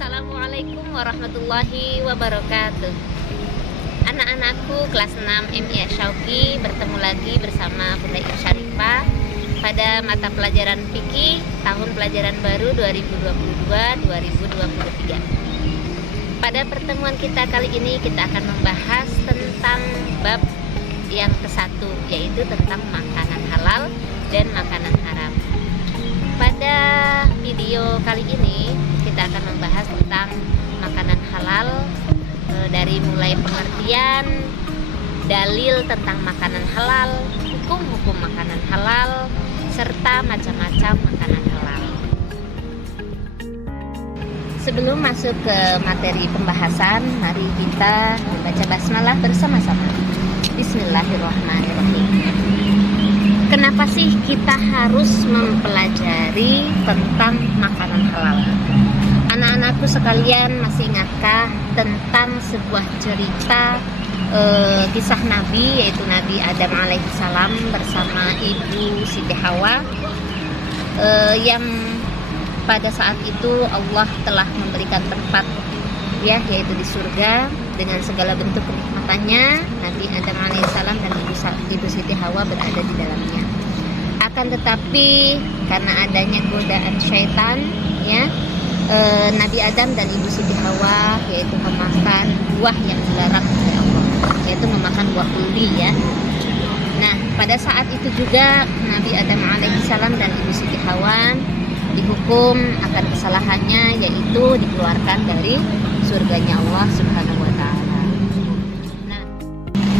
Assalamualaikum warahmatullahi wabarakatuh. Anak-anakku kelas 6 MI Syauqi bertemu lagi bersama Bunda Irsyarifah pada mata pelajaran fikih tahun pelajaran baru 2022-2023. Pada pertemuan kita kali ini kita akan membahas tentang bab yang ke-1, yaitu tentang makanan halal dan makanan haram. Pada video kali ini kita akan membahas tentang makanan halal, dari mulai pengertian, dalil tentang makanan halal, hukum-hukum makanan halal, serta macam-macam makanan halal. Sebelum masuk ke materi pembahasan, mari kita membaca basmalah bersama-sama. Bismillahirrahmanirrahim. Kenapa sih kita harus mempelajari tentang makanan halal? Anak-anakku sekalian, masih ingatkah tentang sebuah cerita kisah Nabi, yaitu Nabi Adam alaihissalam bersama Ibu Siti Hawa, yang pada saat itu Allah telah memberikan tempat, yaitu di surga dengan segala bentuk kenikmatannya. Nabi Adam alaihissalam dan Ibu Siti Hawa berada di dalamnya. Akan tetapi karena adanya godaan syaitan, Nabi Adam dan Ibu Siti Hawa yaitu memakan buah yang dilarang oleh Allah, yaitu memakan buah kulli. Nah, pada saat itu juga Nabi Adam alaihissalam dan Ibu Siti Hawa dihukum akan kesalahannya, yaitu dikeluarkan dari surganya Allah Subhanahu wa taala. Nah,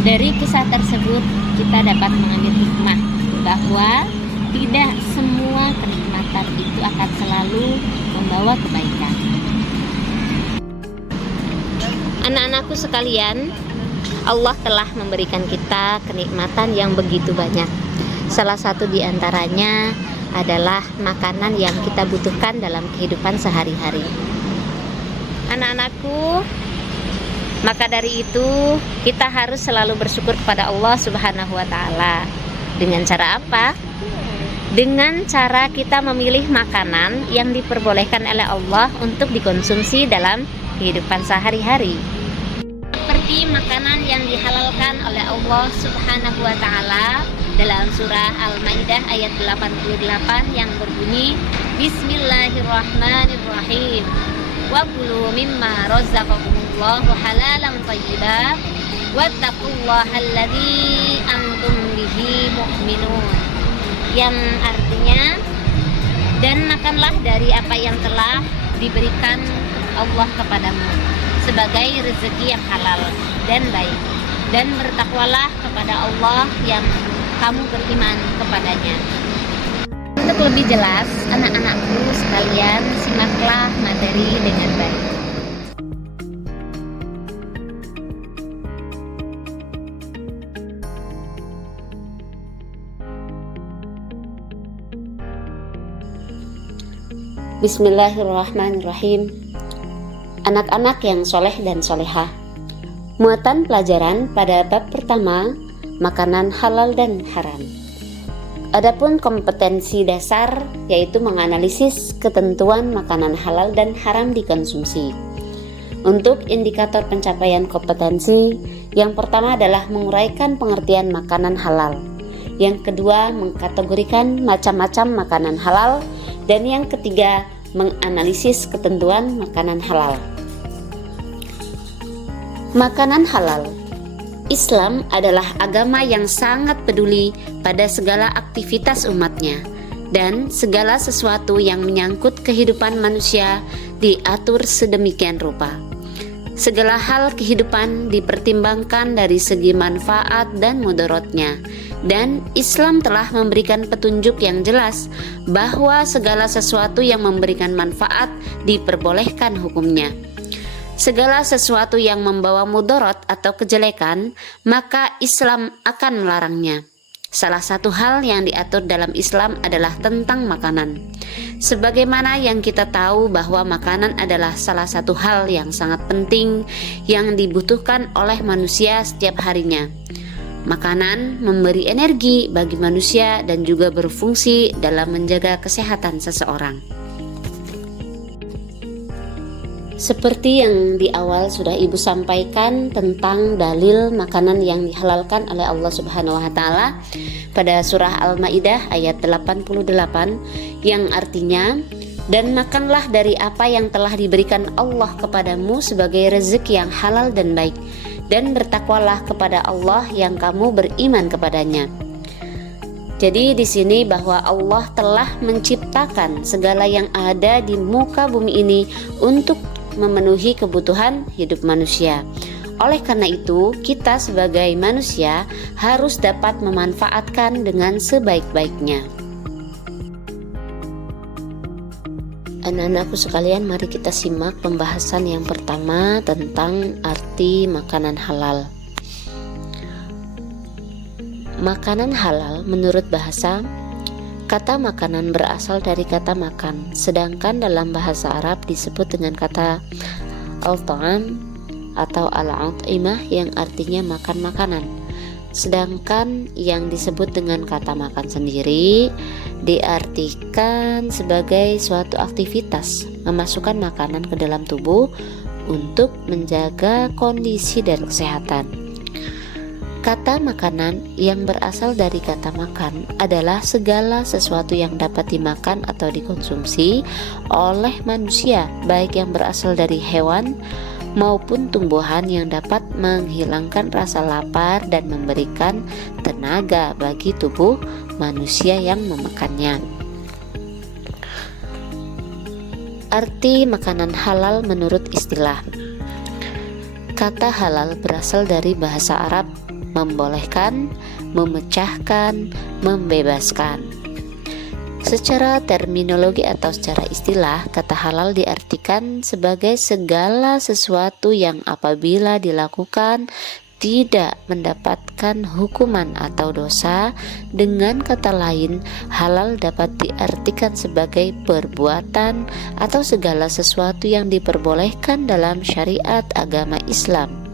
dari kisah tersebut kita dapat mengambil hikmah bahwa tidak semua kenikmatan itu akan selalu membawa kebaikan. Anak-anakku sekalian, Allah telah memberikan kita kenikmatan yang begitu banyak. Salah satu di antaranya adalah makanan yang kita butuhkan dalam kehidupan sehari-hari. Anak-anakku, maka dari itu kita harus selalu bersyukur kepada Allah Subhanahu wa taala. Dengan cara apa? Dengan cara kita memilih makanan yang diperbolehkan oleh Allah untuk dikonsumsi dalam kehidupan sehari-hari. Seperti makanan yang dihalalkan oleh Allah Subhanahu wa taala dalam surah Al-Maidah ayat 88 yang berbunyi, Bismillahirrahmanirrahim. Wa kulu mimma razaqakumullahu halalan thayyiban wattaqullaha alladzi antum bihi mu'minun. Yang artinya, dan makanlah dari apa yang telah diberikan Allah kepadamu sebagai rezeki yang halal dan baik, dan bertakwalah kepada Allah yang kamu beriman kepadanya. Untuk lebih jelas, anak-anakku sekalian, simaklah materi dengan baik. Bismillahirrahmanirrahim. Anak-anak yang soleh dan solehah, muatan pelajaran pada bab pertama, makanan halal dan haram. Adapun kompetensi dasar, yaitu menganalisis ketentuan makanan halal dan haram dikonsumsi. Untuk indikator pencapaian kompetensi, yang pertama adalah menguraikan pengertian makanan halal. Yang kedua, mengkategorikan macam-macam makanan halal. Dan yang ketiga, menganalisis ketentuan makanan halal. Makanan halal. Islam adalah agama yang sangat peduli pada segala aktivitas umatnya, dan segala sesuatu yang menyangkut kehidupan manusia diatur sedemikian rupa. Segala hal kehidupan dipertimbangkan dari segi manfaat dan mudaratnya, dan Islam telah memberikan petunjuk yang jelas bahwa segala sesuatu yang memberikan manfaat diperbolehkan hukumnya. Segala sesuatu yang membawa mudarat atau kejelekan, maka Islam akan melarangnya. Salah satu hal yang diatur dalam Islam adalah tentang makanan. Sebagaimana yang kita tahu bahwa makanan adalah salah satu hal yang sangat penting yang dibutuhkan oleh manusia setiap harinya. Makanan memberi energi bagi manusia dan juga berfungsi dalam menjaga kesehatan seseorang. Seperti yang di awal sudah Ibu sampaikan tentang dalil makanan yang dihalalkan oleh Allah Subhanahu wa taala pada surah Al-Maidah ayat 88 yang artinya, dan makanlah dari apa yang telah diberikan Allah kepadamu sebagai rezeki yang halal dan baik, dan bertakwalah kepada Allah yang kamu beriman kepadanya. Jadi di sini bahwa Allah telah menciptakan segala yang ada di muka bumi ini untuk memenuhi kebutuhan hidup manusia. Oleh karena itu, kita sebagai manusia harus dapat memanfaatkan dengan sebaik-baiknya. Anak-anakku sekalian, mari kita simak pembahasan yang pertama tentang arti makanan halal. Makanan halal menurut bahasa, kata makanan berasal dari kata makan, sedangkan dalam bahasa Arab disebut dengan kata al-ta'am atau al-at'imah yang artinya makan makanan. Sedangkan yang disebut dengan kata makan sendiri diartikan sebagai suatu aktivitas memasukkan makanan ke dalam tubuh untuk menjaga kondisi dan kesehatan. Kata makanan yang berasal dari kata makan adalah segala sesuatu yang dapat dimakan atau dikonsumsi oleh manusia, baik yang berasal dari hewan maupun tumbuhan, yang dapat menghilangkan rasa lapar dan memberikan tenaga bagi tubuh manusia yang memakannya. Arti makanan halal menurut istilah. Kata halal berasal dari bahasa Arab membolehkan, memecahkan, membebaskan. Secara terminologi atau secara istilah, kata halal diartikan sebagai segala sesuatu yang apabila dilakukan tidak mendapatkan hukuman atau dosa. Dengan kata lain, halal dapat diartikan sebagai perbuatan atau segala sesuatu yang diperbolehkan dalam syariat agama Islam.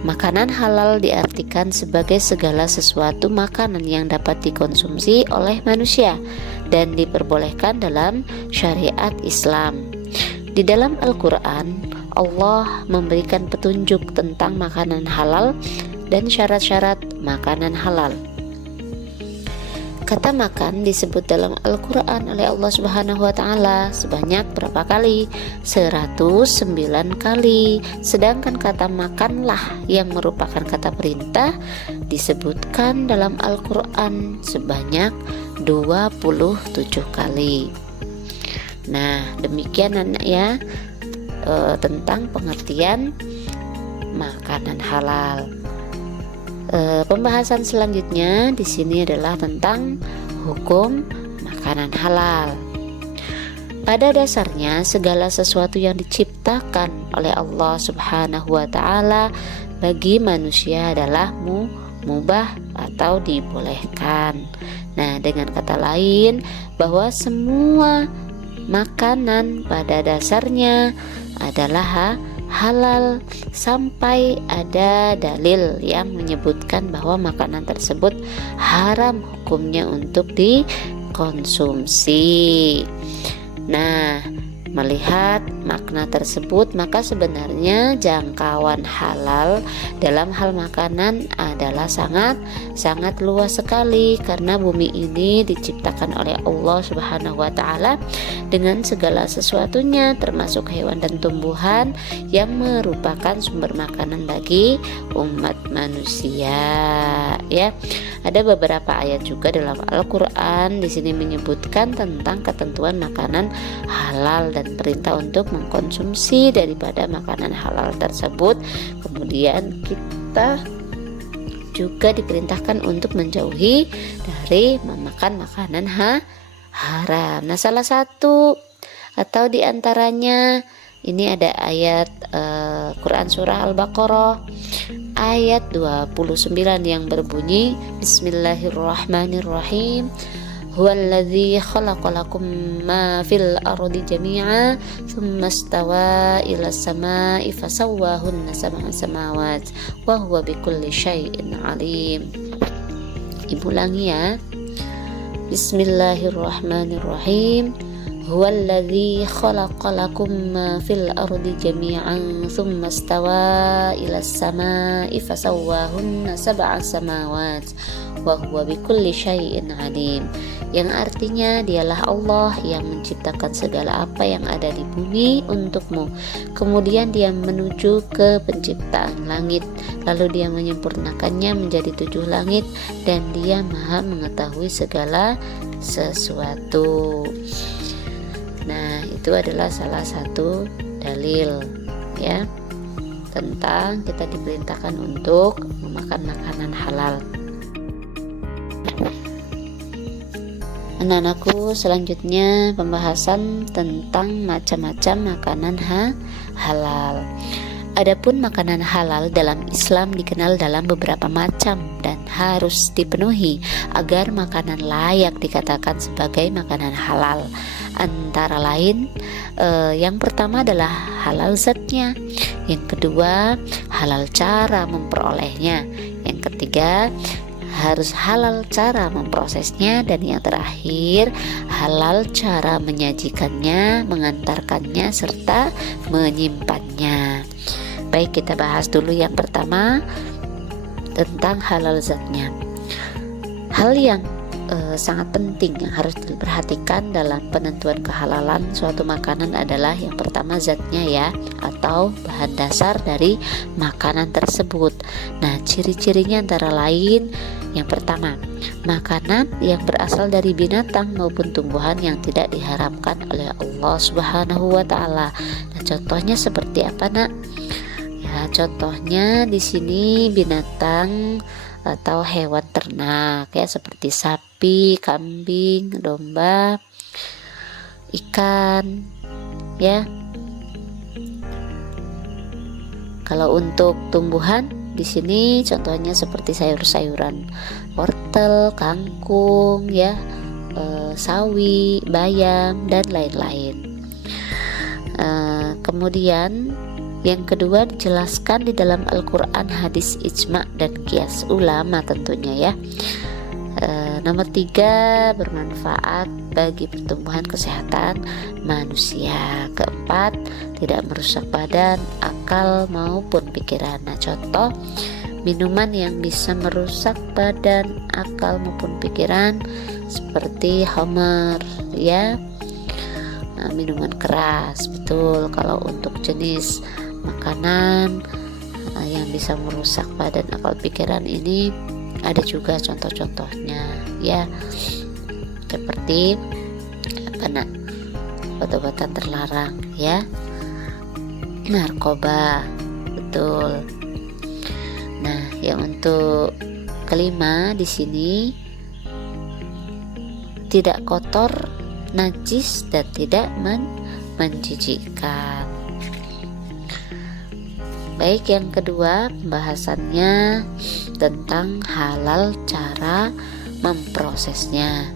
Makanan halal diartikan sebagai segala sesuatu makanan yang dapat dikonsumsi oleh manusia dan diperbolehkan dalam syariat Islam. Di dalam Al-Quran, Allah memberikan petunjuk tentang makanan halal dan syarat-syarat makanan halal. Kata makan disebut dalam Al-Quran oleh Allah Subhanahu wa taala sebanyak berapa kali? 109 kali. Sedangkan kata makanlah yang merupakan kata perintah disebutkan dalam Al-Quran sebanyak 27 kali. Nah, demikian anak ya tentang pengertian makanan halal. Pembahasan selanjutnya di sini adalah tentang hukum makanan halal. Pada dasarnya segala sesuatu yang diciptakan oleh Allah Subhanahu wa taala bagi manusia adalah mubah atau dibolehkan. Nah, dengan kata lain bahwa semua makanan pada dasarnya adalah halal sampai ada dalil yang menyebutkan bahwa makanan tersebut haram hukumnya untuk dikonsumsi. Nah, melihat makna tersebut, maka sebenarnya jangkauan halal dalam hal makanan adalah sangat luas sekali, karena bumi ini diciptakan oleh Allah Subhanahu wa taala dengan segala sesuatunya, termasuk hewan dan tumbuhan yang merupakan sumber makanan bagi umat manusia. Ya, ada beberapa ayat juga dalam Al-Quran di sini menyebutkan tentang ketentuan makanan halal dan perintah untuk mengkonsumsi daripada makanan halal tersebut. Kemudian kita juga diperintahkan untuk menjauhi dari memakan makanan haram. Nah, salah satu atau diantaranya ini ada ayat Quran surah Al-Baqarah ayat 29 yang berbunyi Bismillahirrahmanirrahim. Huwallazi khalaqalakum ma fil ardi jami'a thumma istawa ila samai fasawwahunna sab'a samawat wa huwa bikulli syai'in alim. Ibu ulangi ya. Bismillahirrahmanirrahim. Huwallazi khalaqalakum ma fil ardi jami'an thumma istawa ilas samai fasawwahunna sab'a samawat wa huwa bikulli syai'in alim. Yang artinya dialah Allah yang menciptakan segala apa yang ada di bumi untukmu. Kemudian dia menuju ke penciptaan langit, lalu dia menyempurnakannya menjadi 7 langit, dan dia maha mengetahui segala sesuatu. Nah, itu adalah salah satu dalil ya tentang kita diperintahkan untuk memakan makanan halal. Anak-anakku, selanjutnya pembahasan tentang macam-macam makanan halal. Adapun makanan halal dalam Islam dikenal dalam beberapa macam dan harus dipenuhi agar makanan layak dikatakan sebagai makanan halal. Antara lain, yang pertama adalah halal zatnya, yang kedua halal cara memperolehnya, yang ketiga harus halal cara memprosesnya, dan yang terakhir halal cara menyajikannya, mengantarkannya, serta menyimpannya. Baik, kita bahas dulu yang pertama tentang halal zatnya. Hal yang sangat penting yang harus diperhatikan dalam penentuan kehalalan suatu makanan adalah yang pertama zatnya ya, atau bahan dasar dari makanan tersebut. Nah, ciri-cirinya antara lain, yang pertama, makanan yang berasal dari binatang maupun tumbuhan yang tidak diharamkan oleh Allah Subhanahu wa taala. Nah, contohnya seperti apa, Nak? Ya, contohnya di sini binatang atau hewan ternak ya, seperti sapi, kambing, domba, ikan ya. Kalau untuk tumbuhan di sini contohnya seperti sayur-sayuran, wortel, kangkung ya, sawi, bayam dan lain-lain. Kemudian yang kedua dijelaskan di dalam Al-Quran, hadis, ijma, dan qiyas ulama tentunya ya. Nomor 3, bermanfaat bagi pertumbuhan kesehatan manusia. Keempat, tidak merusak badan, akal maupun pikiran. Nah, contoh minuman yang bisa merusak badan, akal maupun pikiran seperti homer ya, minuman keras. Betul, kalau untuk jenis makanan yang bisa merusak badan, akal, pikiran ini ada juga contoh-contohnya ya, seperti apa, Nak? Obat-obatan terlarang ya, narkoba. Betul. Nah, yang untuk kelima di sini tidak kotor, najis, dan tidak menjijikkan. Baik, yang kedua pembahasannya tentang halal cara memprosesnya.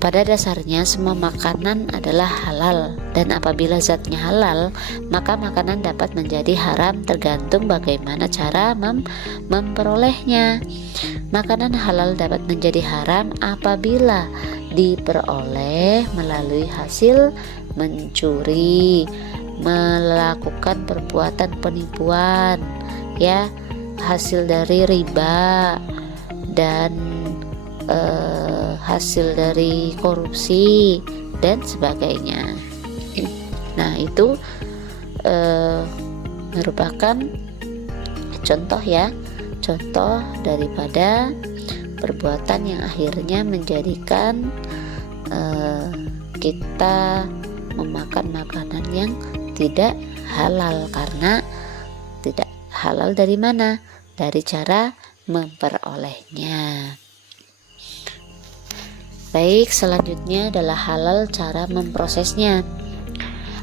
Pada dasarnya semua makanan adalah halal, dan apabila zatnya halal maka makanan dapat menjadi haram tergantung bagaimana cara memperolehnya. Makanan halal dapat menjadi haram apabila diperoleh melalui hasil mencuri, melakukan perbuatan penipuan ya, hasil dari riba, dan hasil dari korupsi dan sebagainya. Nah, itu merupakan contoh ya, contoh daripada perbuatan yang akhirnya menjadikan kita memakan makanan yang tidak halal. Karena tidak halal dari mana? Dari cara memperolehnya. Baik, selanjutnya adalah halal cara memprosesnya.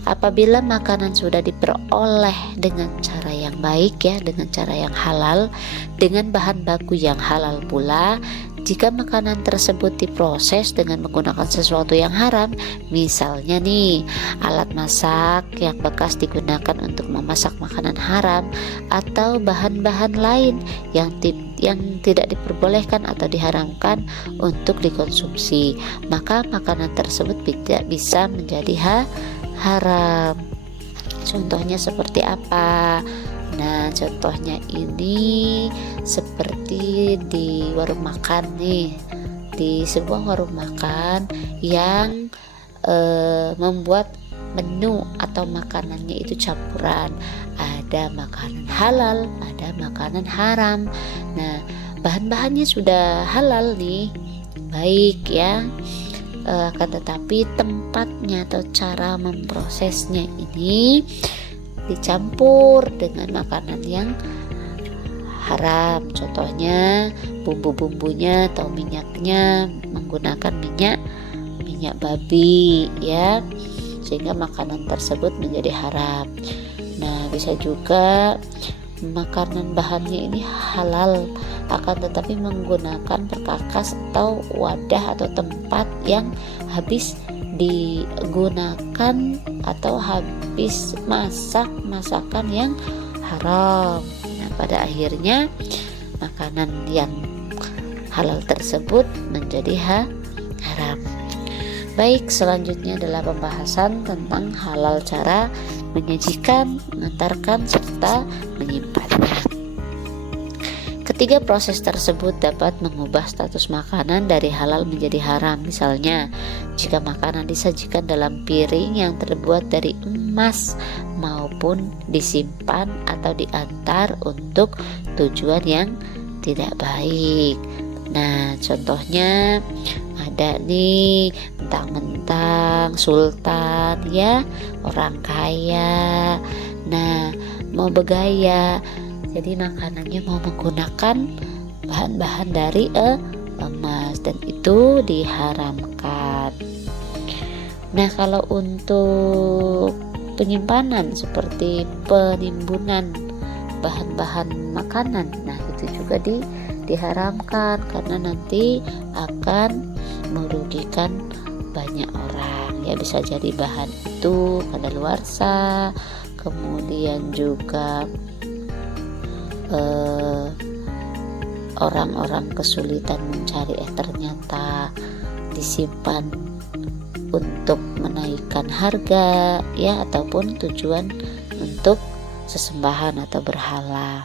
Apabila makanan sudah diperoleh dengan cara yang baik ya, dengan cara yang halal, dengan bahan baku yang halal pula, jika makanan tersebut diproses dengan menggunakan sesuatu yang haram, misalnya nih alat masak yang bekas digunakan untuk memasak makanan haram, atau bahan-bahan lain yang yang tidak diperbolehkan atau diharamkan untuk dikonsumsi, maka makanan tersebut tidak bisa menjadi haram. Contohnya seperti apa? Nah, contohnya ini seperti di warung makan nih, di sebuah warung makan yang membuat menu atau makanannya itu campuran, ada makanan halal, ada makanan haram. Nah, bahan-bahannya sudah halal nih, baik ya, akan tetapi tempatnya atau cara memprosesnya ini dicampur dengan makanan yang haram. Contohnya bumbu-bumbunya atau minyaknya menggunakan minyak babi ya, sehingga makanan tersebut menjadi haram. Nah, bisa juga makanan bahannya ini halal, akan tetapi menggunakan perkakas atau wadah atau tempat yang habis digunakan atau habis masakan yang haram. Nah, pada akhirnya makanan yang halal tersebut menjadi haram. Baik, selanjutnya adalah pembahasan tentang halal cara menyajikan, mengantarkan, serta menyimpannya. Ketiga proses tersebut dapat mengubah status makanan dari halal menjadi haram. Misalnya, jika makanan disajikan dalam piring yang terbuat dari emas maupun disimpan atau diantar untuk tujuan yang tidak baik. Nah, contohnya ada nih, mentang-mentang sultan ya, orang kaya, nah mau bergaya, jadi makanannya mau menggunakan bahan-bahan dari emas, dan itu diharamkan. Nah, kalau untuk penyimpanan seperti penimbunan bahan-bahan makanan, nah itu juga diharamkan karena nanti akan merugikan banyak orang ya, bisa jadi bahan itu kadaluarsa, kemudian juga orang-orang kesulitan mencari, ternyata disimpan untuk menaikkan harga ya, ataupun tujuan untuk sesembahan atau berhala.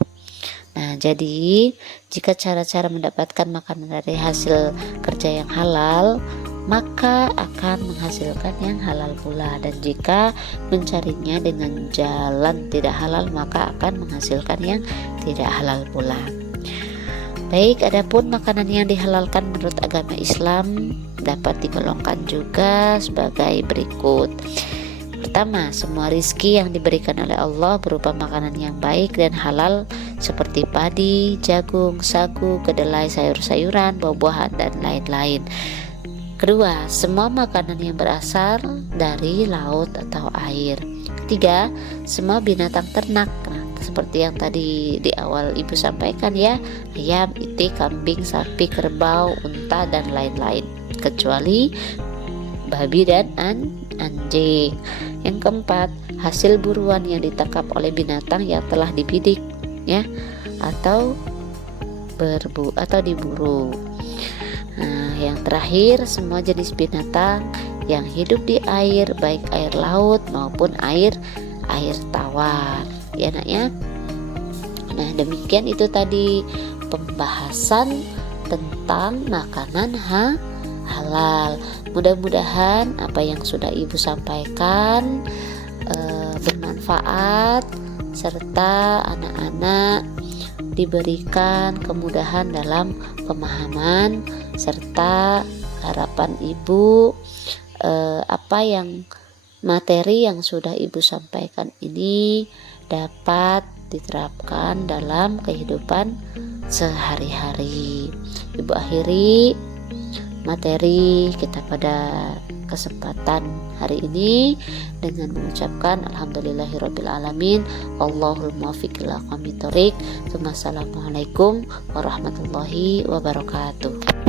Nah, jadi jika cara-cara mendapatkan makanan dari hasil kerja yang halal, maka akan menghasilkan yang halal pula, dan jika mencarinya dengan jalan tidak halal, maka akan menghasilkan yang tidak halal pula. Baik, adapun makanan yang dihalalkan menurut agama Islam dapat digolongkan juga sebagai berikut. Pertama, semua rizki yang diberikan oleh Allah berupa makanan yang baik dan halal seperti padi, jagung, sagu, kedelai, sayur-sayuran, buah-buahan, dan lain-lain. Kedua, semua makanan yang berasal dari laut atau air. Ketiga, semua binatang ternak, seperti yang tadi di awal ibu sampaikan ya, ayam, itik, kambing, sapi, kerbau, unta, dan lain-lain, kecuali babi dan anjing. Yang keempat, hasil buruan yang ditangkap oleh binatang yang telah dibidik ya, atau diburu. Nah, yang terakhir, semua jenis binatang yang hidup di air, baik air laut maupun air tawar ya nak ya. Nah, demikian itu tadi pembahasan tentang makanan halal. Mudah-mudahan apa yang sudah ibu sampaikan bermanfaat, serta anak-anak diberikan kemudahan dalam pemahaman, serta harapan ibu materi yang sudah ibu sampaikan ini dapat diterapkan dalam kehidupan sehari-hari. Ibu akhiri materi kita pada kesempatan hari ini dengan mengucapkan alhamdulillahirabbil-alamin, wallahul muwaffiq ila aqwamit thoriq. Assalamualaikum warahmatullahi wabarakatuh.